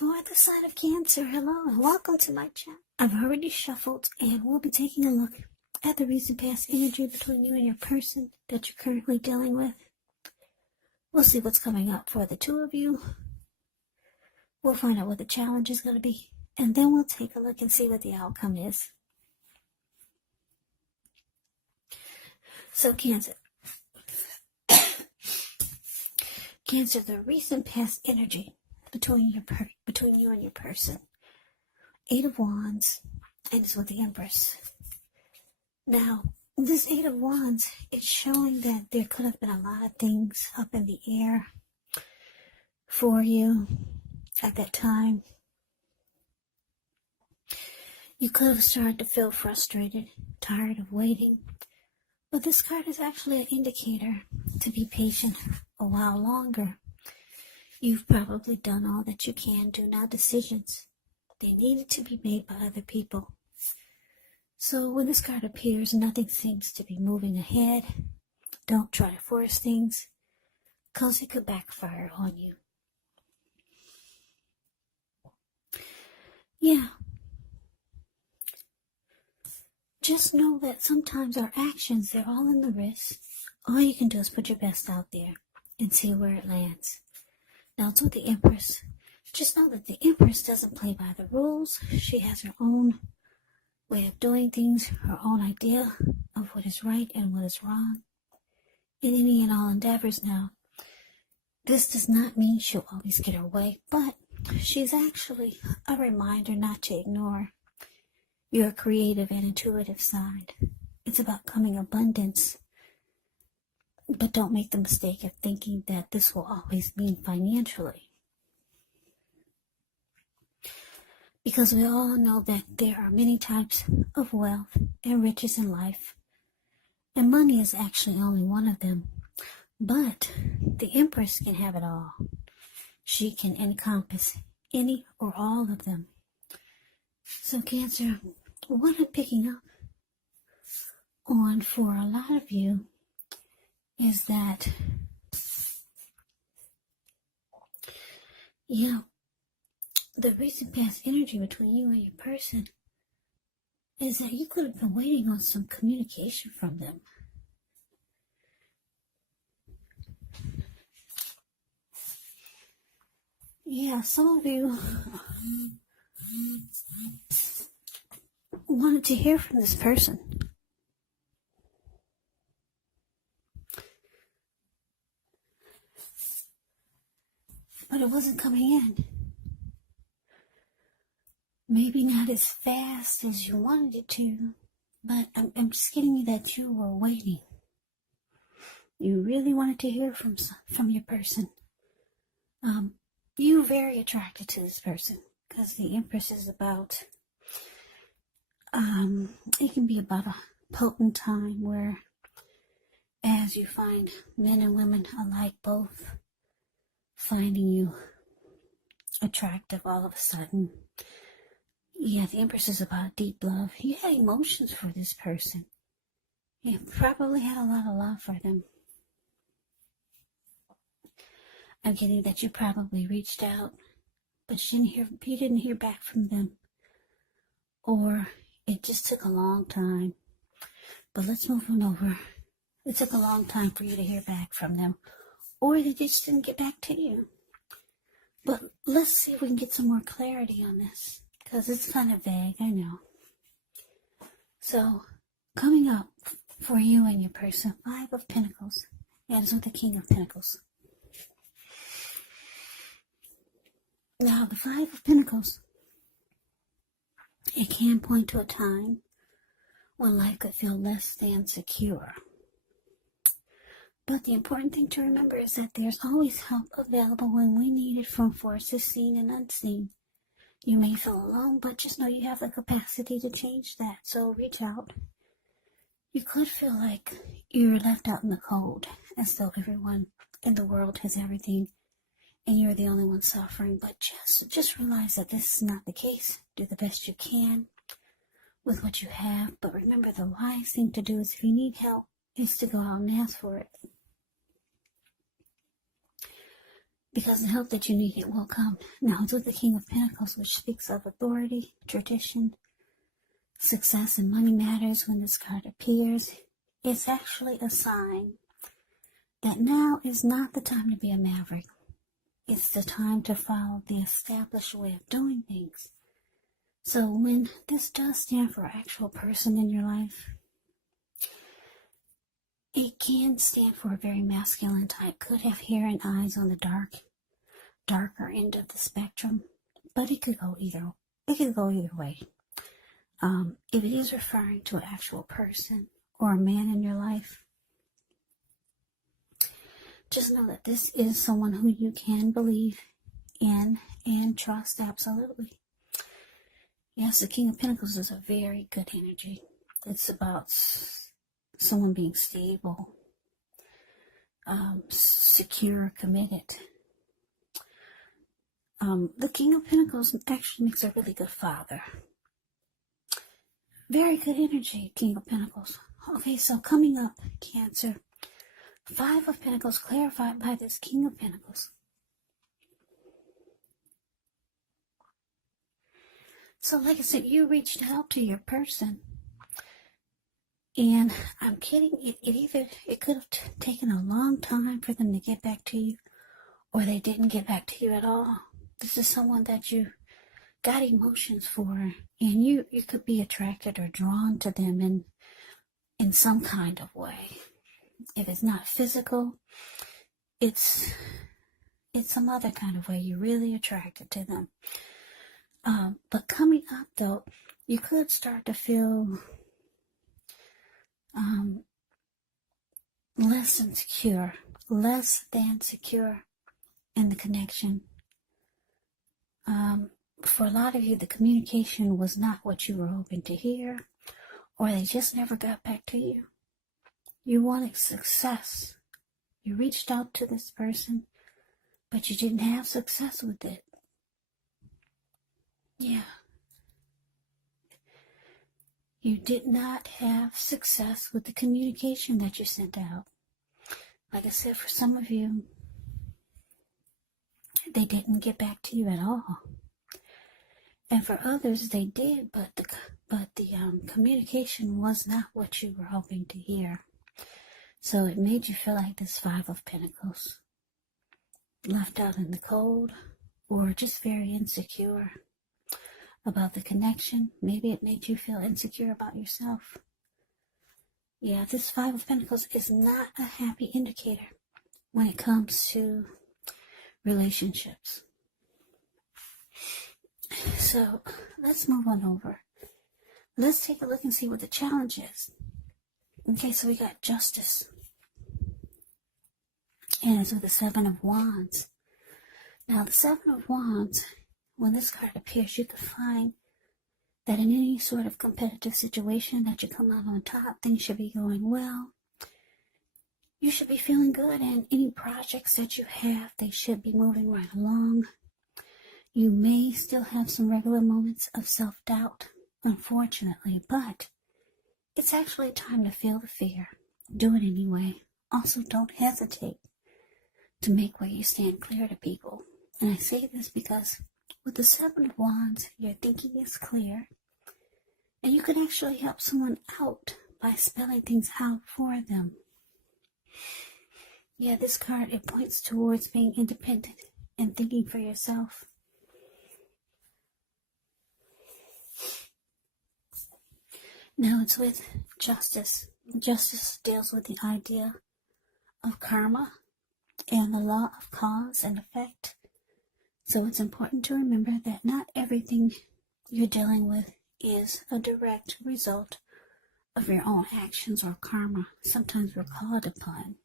For the sign of Cancer, hello and welcome to my channel. I've already shuffled and we'll be taking a look at the recent past energy between you and your person that you're currently dealing with. We'll see what's coming up for the two of you. We'll find out what the challenge is going to be, and then we'll take a look and see what the outcome is. So Cancer. Cancer, the recent past energy between you and your person. 8 of Wands, and it's with the Empress. Now, this 8 of Wands, it's showing that there could have been a lot of things up in the air for you at that time. You could have started to feel frustrated, tired of waiting. But this card is actually an indicator to be patient a while longer. You've probably done all that you can do. Now decisions, they needed to be made by other people. So when this card appears, nothing seems to be moving ahead. Don't try to force things, because it could backfire on you. Yeah. Just know that sometimes our actions, they're all in the wrist. All you can do is put your best out there and see where it lands. Now, it's with the Empress. Just know that the Empress doesn't play by the rules. She has her own way of doing things, her own idea of what is right and what is wrong in any and all endeavors. Now, this does not mean she'll always get her way, but she's actually a reminder not to ignore your creative and intuitive side. It's about coming abundance. But don't make the mistake of thinking that this will always mean financially. Because we all know that there are many types of wealth and riches in life. And money is actually only one of them. But the Empress can have it all. She can encompass any or all of them. So Cancer, what I'm picking up on for a lot of you is that, the recent past energy between you and your person is that you could have been waiting on some communication from them. Yeah, some of you wanted to hear from this person. But it wasn't coming in. Maybe not as fast as you wanted it to, but I'm just getting you that you were waiting. You really wanted to hear from your person. You're very attracted to this person, because the Empress is about, it can be about a potent time where, as you find men and women alike both finding you attractive all of a sudden. Yeah, the Empress is about deep love. You had emotions for this person. You probably had a lot of love for them. I'm getting that you probably reached out, but you didn't hear back from them. Or it just took a long time. But let's move on over. It took a long time for you to hear back from them. Or they just didn't get back to you. But let's see if we can get some more clarity on this, because it's kind of vague, I know. So, coming up for you and your person, 5 of Pentacles. And it's with the King of Pentacles. Now, the 5 of Pentacles, it can point to a time when life could feel less than secure. But the important thing to remember is that there's always help available when we need it from forces seen and unseen. You may feel alone, but just know you have the capacity to change that. So reach out. You could feel like you're left out in the cold, as though everyone in the world has everything and you're the only one suffering. But just realize that this is not the case. Do the best you can with what you have. But remember, the wise thing to do is, if you need help, is to go out and ask for it. because the help that you need, it will come. Now, it's with the King of Pentacles, which speaks of authority, tradition, success, and money matters. When this card appears, it's actually a sign that now is not the time to be a maverick. It's the time to follow the established way of doing things. So when this does stand for an actual person in your life, it can stand for a very masculine type. Could have hair and eyes on the darker end of the spectrum, but it could go either way. If it is referring to an actual person or a man in your life, just know that this is someone who you can believe in and trust absolutely. Yes, the King of Pentacles is a very good energy. It's about someone being stable, secure, committed. The King of Pentacles actually makes a really good father. Very good energy, King of Pentacles. Okay, so coming up, Cancer. 5 of Pentacles clarified by this King of Pentacles. So like I said, you reached out to your person. And I'm kidding, it could have taken a long time for them to get back to you, or they didn't get back to you at all. This is someone that you got emotions for, and you could be attracted or drawn to them in some kind of way. If it's not physical, it's some other kind of way. You're really attracted to them. But coming up, though, you could start to feel less than secure in the connection. For a lot of you, the communication was not what you were hoping to hear, or they just never got back to you. You wanted success. You reached out to this person, but you didn't have success with it. Yeah. You did not have success with the communication that you sent out. Like I said, for some of you, they didn't get back to you at all. And for others, they did, but the communication was not what you were hoping to hear. So it made you feel like this 5 of Pentacles, left out in the cold, or just very insecure about the connection. Maybe it made you feel insecure about yourself. Yeah, this 5 of Pentacles is not a happy indicator when it comes to relationships. So let's move on over. Let's take a look and see what the challenge is. Okay, so we got Justice. And it's with the 7 of Wands. Now, the 7 of Wands, when this card appears, you could find that in any sort of competitive situation that you come out on top, things should be going well. You should be feeling good, and any projects that you have, they should be moving right along. You may still have some regular moments of self-doubt, unfortunately, but it's actually time to feel the fear. Do it anyway. Also, don't hesitate to make where you stand clear to people. And I say this because with the 7 of Wands, your thinking is clear, and you can actually help someone out by spelling things out for them. Yeah, this card, it points towards being independent and thinking for yourself. Now it's with Justice. Justice deals with the idea of karma and the law of cause and effect. So it's important to remember that not everything you're dealing with is a direct result of your own actions or karma. Sometimes we're called upon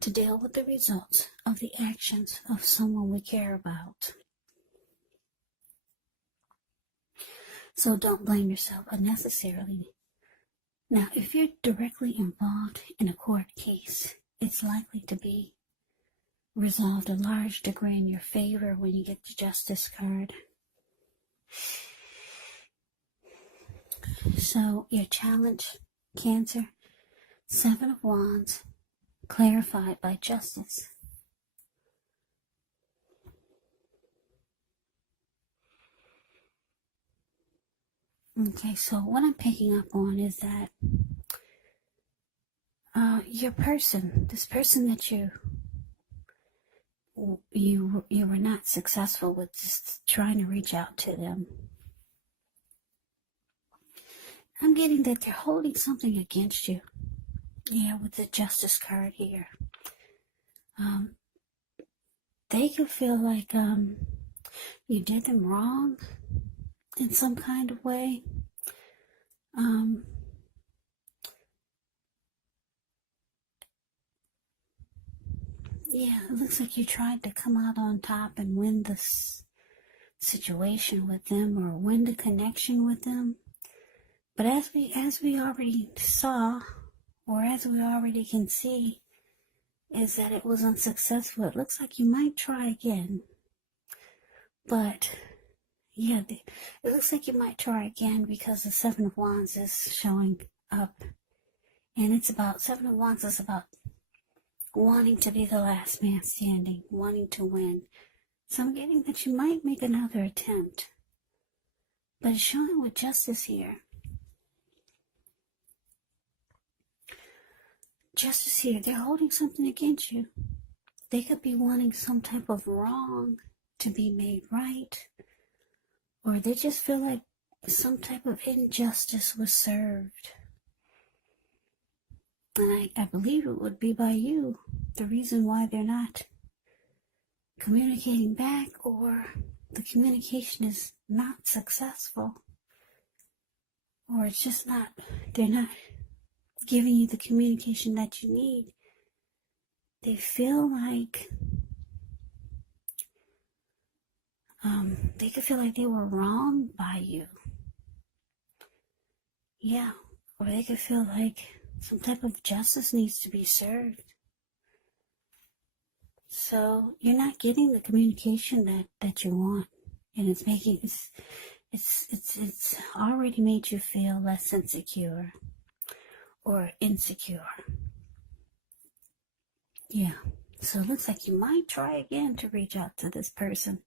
to deal with the results of the actions of someone we care about. So don't blame yourself unnecessarily. Now, if you're directly involved in a court case, it's likely to be resolved a large degree in your favor when you get the Justice card. So your challenge, Cancer, 7 of Wands, clarified by Justice. Okay, so what I'm picking up on is that your person, this person that you were not successful with just trying to reach out to them. I'm getting that they're holding something against you. Yeah, with the Justice card here. They could feel like you did them wrong in some kind of way. Yeah, it looks like you tried to come out on top and win this situation with them or win the connection with them. But as we already saw, or as we already can see, is that it was unsuccessful. It looks like you might try again. But, yeah, it looks like you might try again because the Seven of Wands is showing up. And it's about, Seven of Wands is about wanting to be the last man standing, wanting to win. So I'm getting that you might make another attempt. But it's showing with Justice here. Justice here, they're holding something against you. They could be wanting some type of wrong to be made right. Or they just feel like some type of injustice was served. And I believe it would be by you, the reason why they're not communicating back, or the communication is not successful. Or it's just not, they're not giving you the communication that you need. They feel like they could feel like they were wronged by you. Yeah, or they could feel like some type of justice needs to be served. So you're not getting the communication that you want, and it's making it's already made you feel less insecure or insecure. Yeah. So it looks like you might try again to reach out to this person,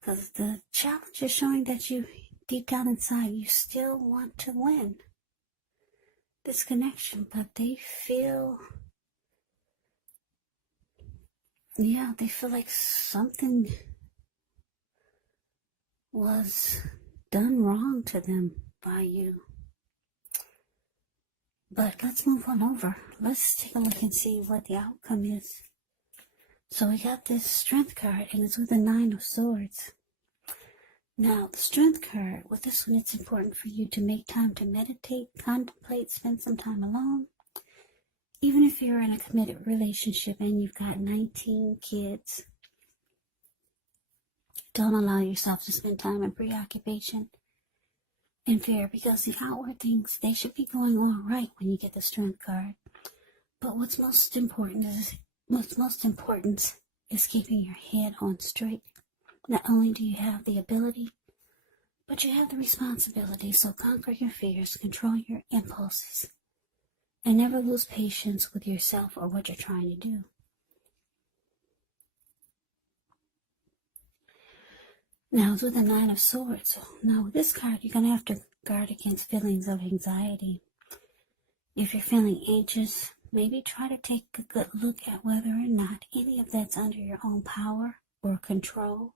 because the challenge is showing that you, deep down inside, you still want to win this connection, but they feel, yeah, they feel like something was done wrong to them by you. But let's move on over. Let's take a look and see what the outcome is. So we got this Strength card, and it's with the Nine of Swords. Now, the Strength card, with this one, it's important for you to make time to meditate, contemplate, spend some time alone. Even if you're in a committed relationship and you've got 19 kids, don't allow yourself to spend time in preoccupation and fear, because the outward things, they should be going all right when you get the Strength card. But what's most important is keeping your head on straight. Not only do you have the ability, but you have the responsibility. So conquer your fears, control your impulses, and never lose patience with yourself or what you're trying to do. Now, with the Nine of Swords, now with this card, you're going to have to guard against feelings of anxiety. If you're feeling anxious, maybe try to take a good look at whether or not any of that's under your own power or control,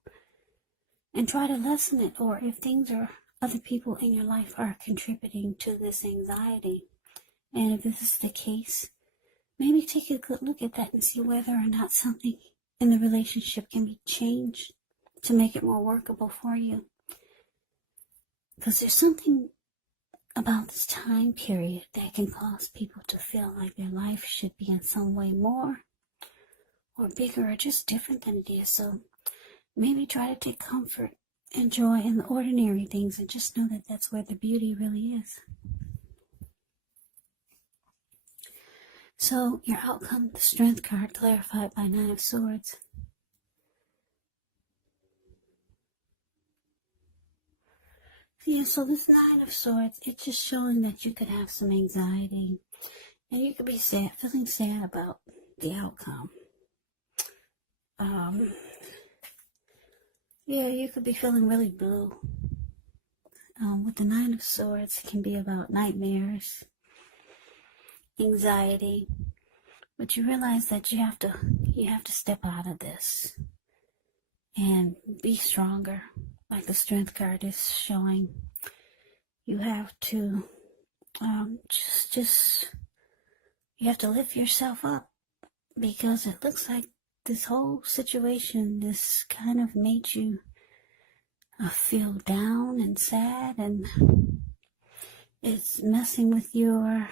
and try to lessen it, or if things or other people in your life are contributing to this anxiety. And if this is the case, maybe take a good look at that and see whether or not something in the relationship can be changed to make it more workable for you. Because there's something about this time period that can cause people to feel like their life should be in some way more or bigger or just different than it is. So maybe try to take comfort and joy in the ordinary things, and just know that that's where the beauty really is. So your outcome, the Strength card, clarified by Nine of Swords. Yeah, so this Nine of Swords, it's just showing that you could have some anxiety, and you could be sad, feeling sad about the outcome. Yeah, you could be feeling really blue. With the Nine of Swords, it can be about nightmares, anxiety, but you realize that you have to step out of this and be stronger. Like the Strength card is showing, you have to you have to lift yourself up, because it looks like this whole situation, this kind of made you feel down and sad, and it's messing with your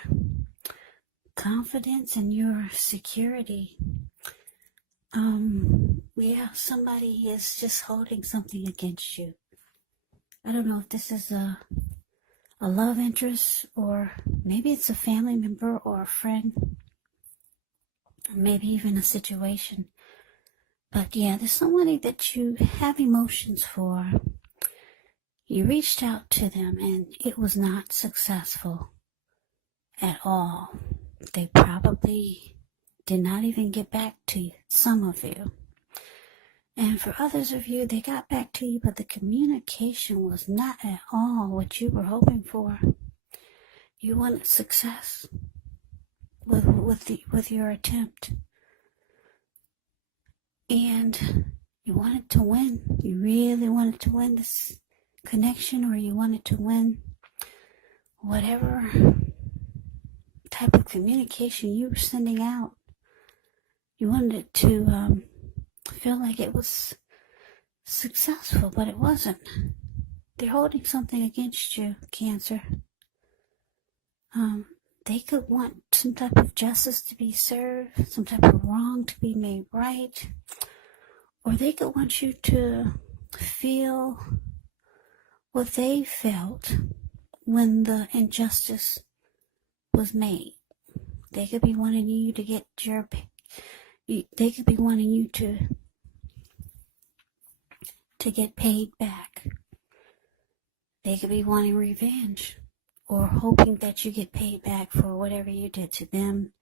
confidence and your security. Somebody is just holding something against you. I don't know if this is a love interest, or maybe it's a family member or a friend, or maybe even a situation. But yeah, there's somebody that you have emotions for. You reached out to them and it was not successful at all. They probably did not even get back to you, some of you. And for others of you, they got back to you, but the communication was not at all what you were hoping for. You wanted success with your attempt. And you wanted to win. You really wanted to win this connection, or you wanted to win whatever type of communication you were sending out. You wanted it to feel like it was successful, but it wasn't. They're holding something against you, Cancer. They could want some type of justice to be served, some type of wrong to be made right, or they could want you to feel what they felt when the injustice was made. They could be wanting you to get they could be wanting you to get paid back. They could be wanting revenge, or hoping that you get paid back for whatever you did to them,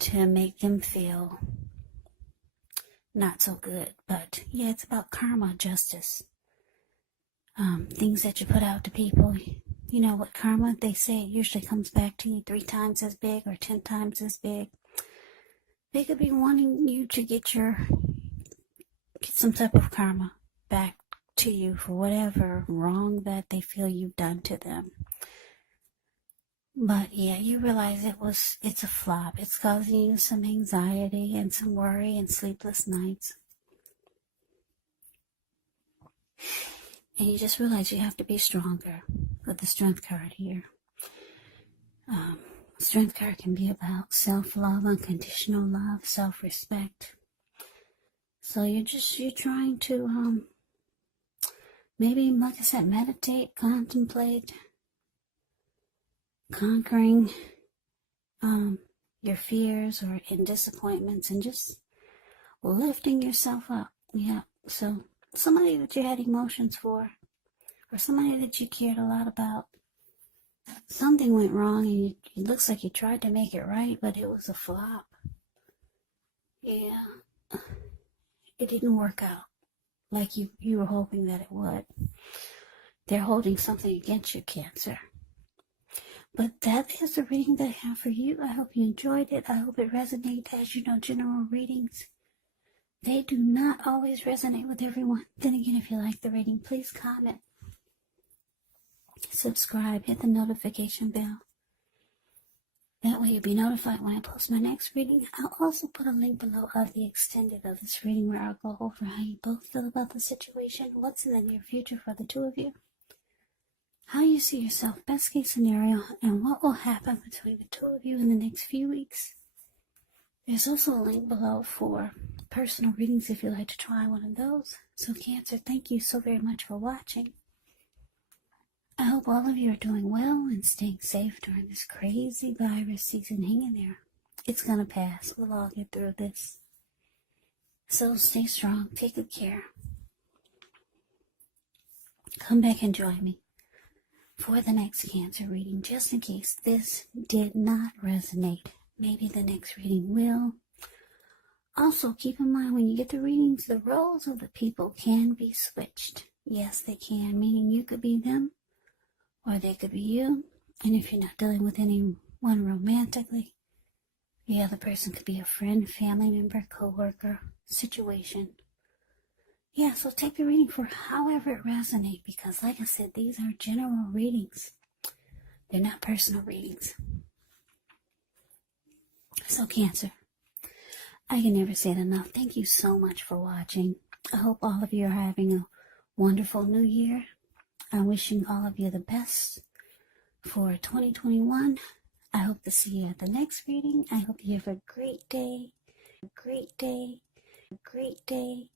to make them feel not so good. But yeah, it's about karma, justice. Things that you put out to people. You know what karma, they say it usually comes back to you 3 times as big or 10 times as big. They could be wanting you to get some type of karma back to you for whatever wrong that they feel you've done to them. But yeah, you realize it's a flop. It's causing you some anxiety and some worry and sleepless nights. And you just realize you have to be stronger with the Strength card here. Strength card can be about self-love, unconditional love, self-respect. So you're trying to, maybe, like I said, meditate, contemplate, conquering your fears or in disappointments, and just lifting yourself up. Yeah, so somebody that you had emotions for, or somebody that you cared a lot about, something went wrong, and it looks like you tried to make it right, but it was a flop. Yeah, it didn't work out like you were hoping that it would. They're holding something against you, Cancer. But that is the reading that I have for you. I hope you enjoyed it. I hope it resonated. As you know, general readings, they do not always resonate with everyone. Then again, if you like the reading, please comment, subscribe, hit the notification bell. That way you'll be notified when I post my next reading. I'll also put a link below of the extended of this reading, where I'll go over how you both feel about the situation, what's in the near future for the two of you, how you see yourself, best case scenario, and what will happen between the two of you in the next few weeks. There's also a link below for personal readings if you'd like to try one of those. So Cancer, thank you so very much for watching. I hope all of you are doing well and staying safe during this crazy virus season. Hang in there. It's going to pass. We'll all get through this. So stay strong. Take good care. Come back and join me for the next Cancer reading, just in case this did not resonate. Maybe the next reading will. Also, keep in mind when you get the readings, the roles of the people can be switched. Yes, they can, meaning you could be them or they could be you. And if you're not dealing with anyone romantically, the other person could be a friend, family member, co-worker, situation. Yeah, so take the reading for however it resonates, because like I said, these are general readings. They're not personal readings. So Cancer, I can never say it enough. Thank you so much for watching. I hope all of you are having a wonderful new year. I'm wishing all of you the best for 2021. I hope to see you at the next reading. I hope you have a great day, a great day, a great day.